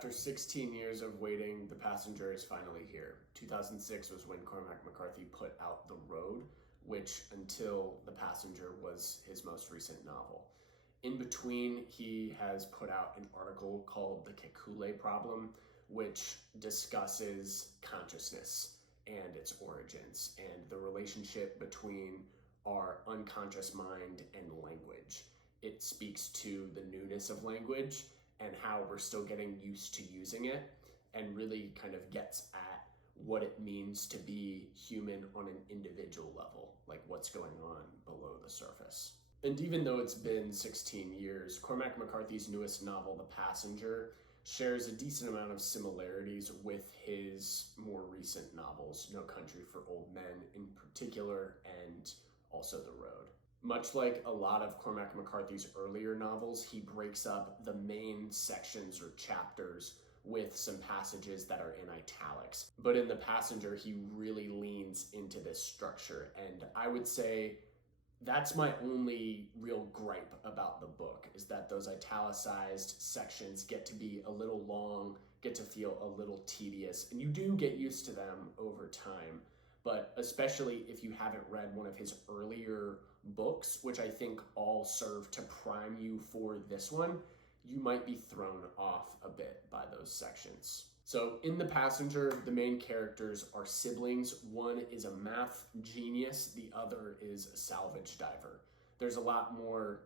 After 16 years of waiting, The Passenger is finally here. 2006 was when Cormac McCarthy put out The Road, which until The Passenger was his most recent novel. In between, he has put out an article called The Kekule Problem, which discusses consciousness and its origins and the relationship between our unconscious mind and language. It speaks to the newness of language and how we're still getting used to using it, and really kind of gets at what it means to be human on an individual level, like what's going on below the surface. And even though it's been 16 years, Cormac McCarthy's newest novel, The Passenger, shares a decent amount of similarities with his more recent novels, No Country for Old Men in particular, and also The Road. Much like a lot of Cormac McCarthy's earlier novels, he breaks up the main sections or chapters with some passages that are in italics. But in The Passenger, he really leans into this structure. And I would say that's my only real gripe about the book, is that those italicized sections get to be a little long, get to feel a little tedious, and you do get used to them over time. But especially if you haven't read one of his earlier books, which I think all serve to prime you for this one, you might be thrown off a bit by those sections. So in The Passenger, the main characters are siblings. One is a math genius, the other is a salvage diver. There's a lot more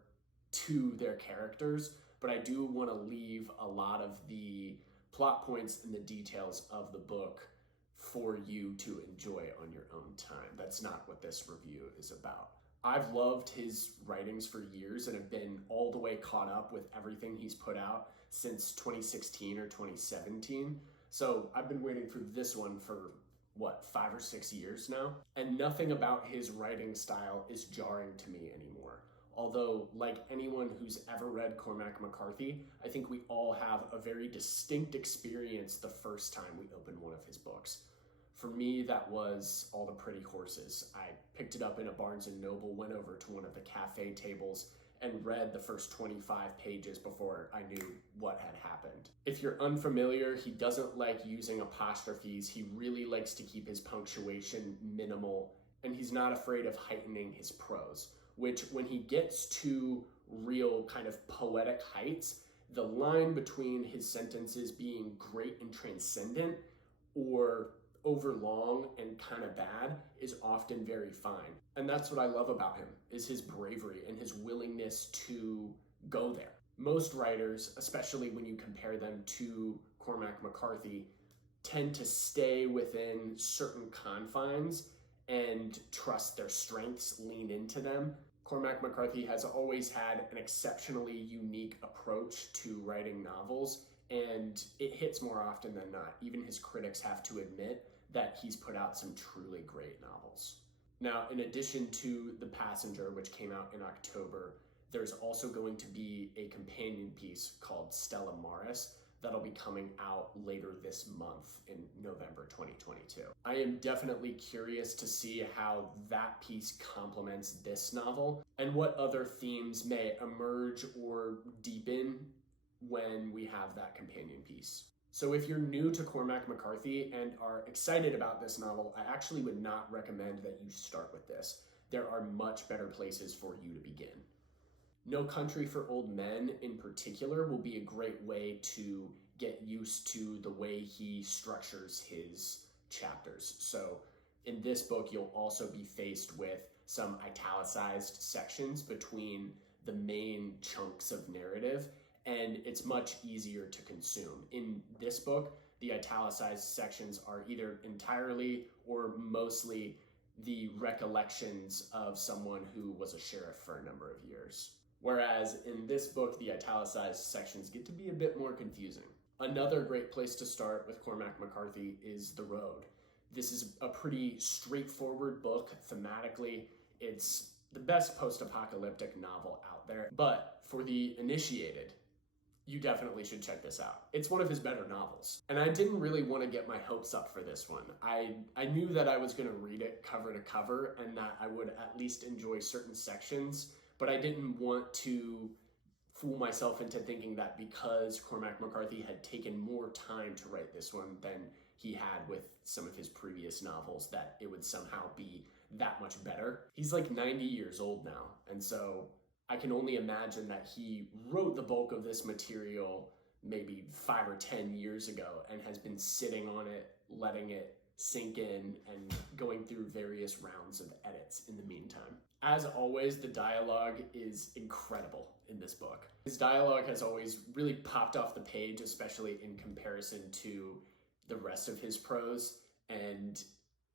to their characters, but I do want to leave a lot of the plot points and the details of the book for you to enjoy on your own time. That's not what this review is about. I've loved his writings for years and have been all the way caught up with everything he's put out since 2016 or 2017. So I've been waiting for this one for 5 or 6 years now. And nothing about his writing style is jarring to me anymore. Although, like anyone who's ever read Cormac McCarthy, I think we all have a very distinct experience the first time we open one of his books. For me, that was All the Pretty Horses. I picked it up in a Barnes & Noble, went over to one of the cafe tables, and read the first 25 pages before I knew what had happened. If you're unfamiliar, he doesn't like using apostrophes. He really likes to keep his punctuation minimal, and he's not afraid of heightening his prose, which when he gets to real kind of poetic heights, the line between his sentences being great and transcendent or overlong and kind of bad is often very fine. And that's what I love about him, is his bravery and his willingness to go there. Most writers, especially when you compare them to Cormac McCarthy, tend to stay within certain confines and trust their strengths, lean into them. Cormac McCarthy has always had an exceptionally unique approach to writing novels, and it hits more often than not. Even his critics have to admit that he's put out some truly great novels. Now, in addition to The Passenger, which came out in October, there's also going to be a companion piece called Stella Maris that'll be coming out later this month in November 2022. I am definitely curious to see how that piece complements this novel and what other themes may emerge or deepen when we have that companion piece. So if you're new to Cormac McCarthy and are excited about this novel, I actually would not recommend that you start with this. There are much better places for you to begin. No Country for Old Men in particular will be a great way to get used to the way he structures his chapters. So in this book, you'll also be faced with some italicized sections between the main chunks of narrative, and it's much easier to consume. In this book, the italicized sections are either entirely or mostly the recollections of someone who was a sheriff for a number of years. Whereas in this book, the italicized sections get to be a bit more confusing. Another great place to start with Cormac McCarthy is The Road. This is a pretty straightforward book thematically. It's the best post-apocalyptic novel out there, but for the initiated, you definitely should check this out. It's one of his better novels. And I didn't really want to get my hopes up for this one. I knew that I was going to read it cover to cover and that I would at least enjoy certain sections, but I didn't want to fool myself into thinking that because Cormac McCarthy had taken more time to write this one than he had with some of his previous novels, that it would somehow be that much better. He's like 90 years old now, and so I can only imagine that he wrote the bulk of this material maybe 5 or 10 years ago and has been sitting on it, letting it sink in and going through various rounds of edits in the meantime. As always, the dialogue is incredible in this book. His dialogue has always really popped off the page, especially in comparison to the rest of his prose, and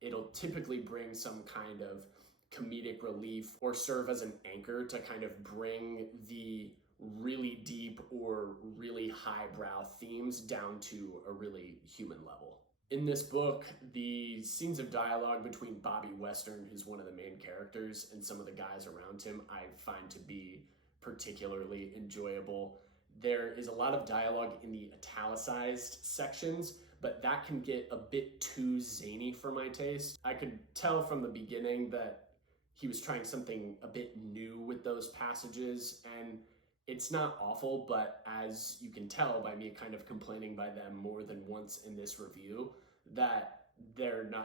it'll typically bring some kind of comedic relief or serve as an anchor to kind of bring the really deep or really highbrow themes down to a really human level. In this book, the scenes of dialogue between Bobby Western, who's one of the main characters, and some of the guys around him, I find to be particularly enjoyable. There is a lot of dialogue in the italicized sections, but that can get a bit too zany for my taste. I could tell from the beginning that he was trying something a bit new with those passages, and it's not awful, but as you can tell by me kind of complaining by them more than once in this review, that they didn't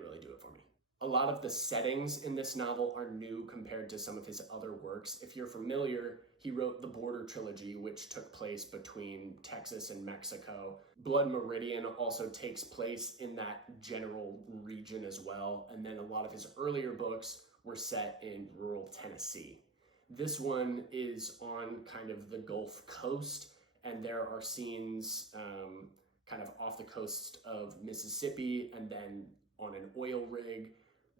really do it for me. A lot of the settings in this novel are new compared to some of his other works. If you're familiar, he wrote the Border Trilogy, which took place between Texas and Mexico. Blood Meridian also takes place in that general region as well. And then a lot of his earlier books were set in rural Tennessee. This one is on kind of the Gulf Coast, and there are scenes kind of off the coast of Mississippi and then on an oil rig.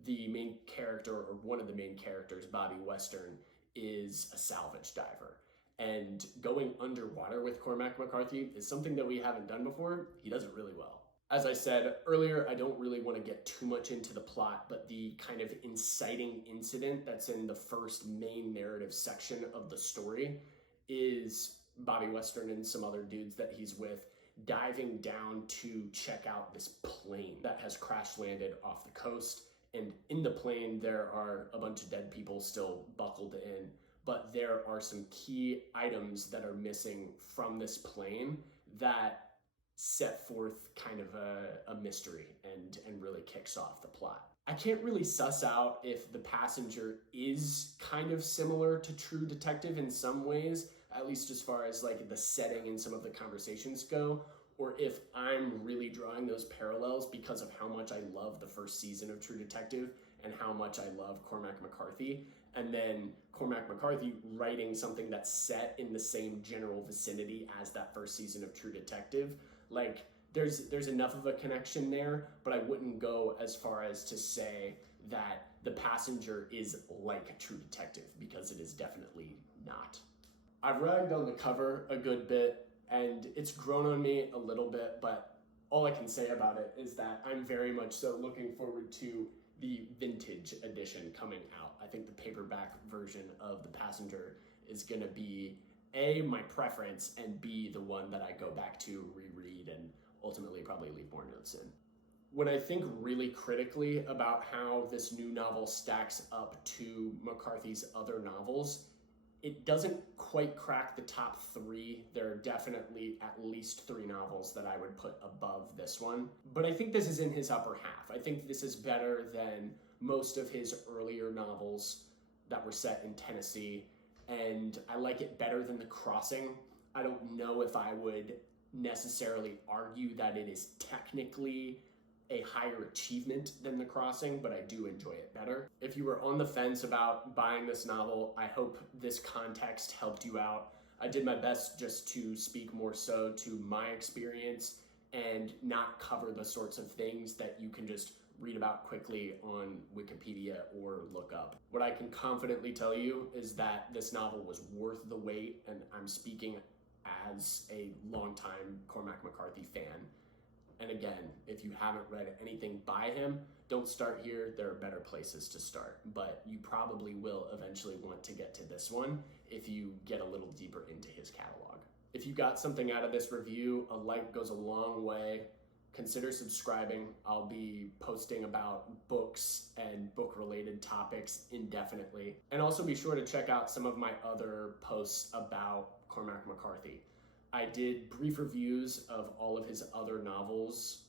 The main character, or one of the main characters, Bobby Western, is a salvage diver. And going underwater with Cormac McCarthy is something that we haven't done before. He does it really well. As I said earlier, I don't really want to get too much into the plot, but the kind of inciting incident that's in the first main narrative section of the story is Bobby Western and some other dudes that he's with diving down to check out this plane that has crash landed off the coast. And in the plane, there are a bunch of dead people still buckled in, but there are some key items that are missing from this plane that set forth kind of a mystery and really kicks off the plot. I can't really suss out if The Passenger is kind of similar to True Detective in some ways, at least as far as like the setting and some of the conversations go, or if I'm really drawing those parallels because of how much I love the first season of True Detective and how much I love Cormac McCarthy, and then Cormac McCarthy writing something that's set in the same general vicinity as that first season of True Detective. Like, there's enough of a connection there, but I wouldn't go as far as to say that The Passenger is like True Detective, because it is definitely not. I've ragged on the cover a good bit, and it's grown on me a little bit, but all I can say about it is that I'm very much so looking forward to the vintage edition coming out. I think the paperback version of The Passenger is going to be A, my preference, and B, the one that I go back to reread and ultimately probably leave more notes in. When I think really critically about how this new novel stacks up to McCarthy's other novels, it doesn't quite crack the top 3. There are definitely at least 3 novels that I would put above this one. But I think this is in his upper half. I think this is better than most of his earlier novels that were set in Tennessee. And I like it better than The Crossing. I don't know if I would necessarily argue that it is technically a higher achievement than The Crossing, but I do enjoy it better. If you were on the fence about buying this novel, I hope this context helped you out. I did my best just to speak more so to my experience and not cover the sorts of things that you can just read about quickly on Wikipedia or look up. What I can confidently tell you is that this novel was worth the wait, and I'm speaking as a longtime Cormac McCarthy fan. And again, if you haven't read anything by him, don't start here. There are better places to start, but you probably will eventually want to get to this one if you get a little deeper into his catalog. If you got something out of this review, a like goes a long way. consider subscribing. I'll be posting about books and book-related topics indefinitely. And also be sure to check out some of my other posts about Cormac McCarthy. I did brief reviews of all of his other novels,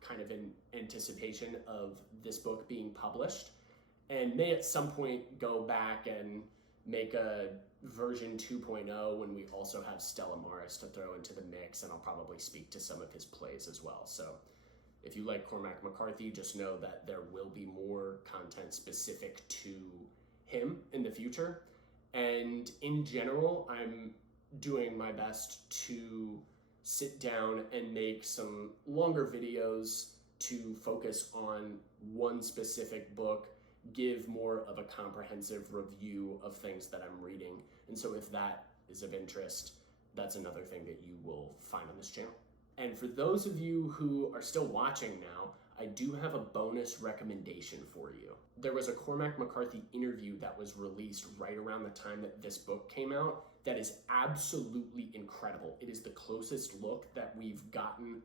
kind of in anticipation of this book being published, and may at some point go back and make a version 2.0 when we also have Stella Maris to throw into the mix, and I'll probably speak to some of his plays as well. So if you like Cormac McCarthy, just know that there will be more content specific to him in the future. And in general, I'm doing my best to sit down and make some longer videos to focus on one specific book, give more of a comprehensive review of things that I'm reading. And so if that is of interest, that's another thing that you will find on this channel. And for those of you who are still watching now, I do have a bonus recommendation for you. There was a Cormac McCarthy interview that was released right around the time that this book came out that is absolutely incredible. It is the closest look that we've gotten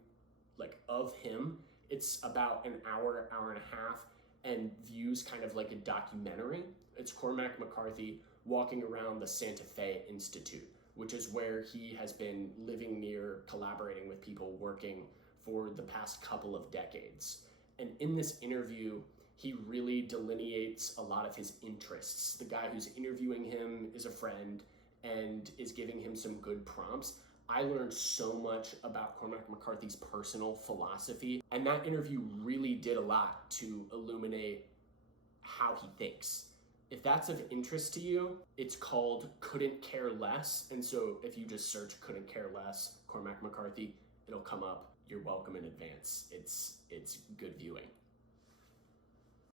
of him. It's about an hour, hour and a half, and views kind of like a documentary. It's Cormac McCarthy walking around the Santa Fe Institute, which is where he has been living near, collaborating with people, working for the past couple of decades. And in this interview, he really delineates a lot of his interests. The guy who's interviewing him is a friend and is giving him some good prompts. I learned so much about Cormac McCarthy's personal philosophy, and that interview really did a lot to illuminate how he thinks. If that's of interest to you, it's called Couldn't Care Less, and so if you just search Couldn't Care Less, Cormac McCarthy, it'll come up. You're welcome in advance. It's good viewing.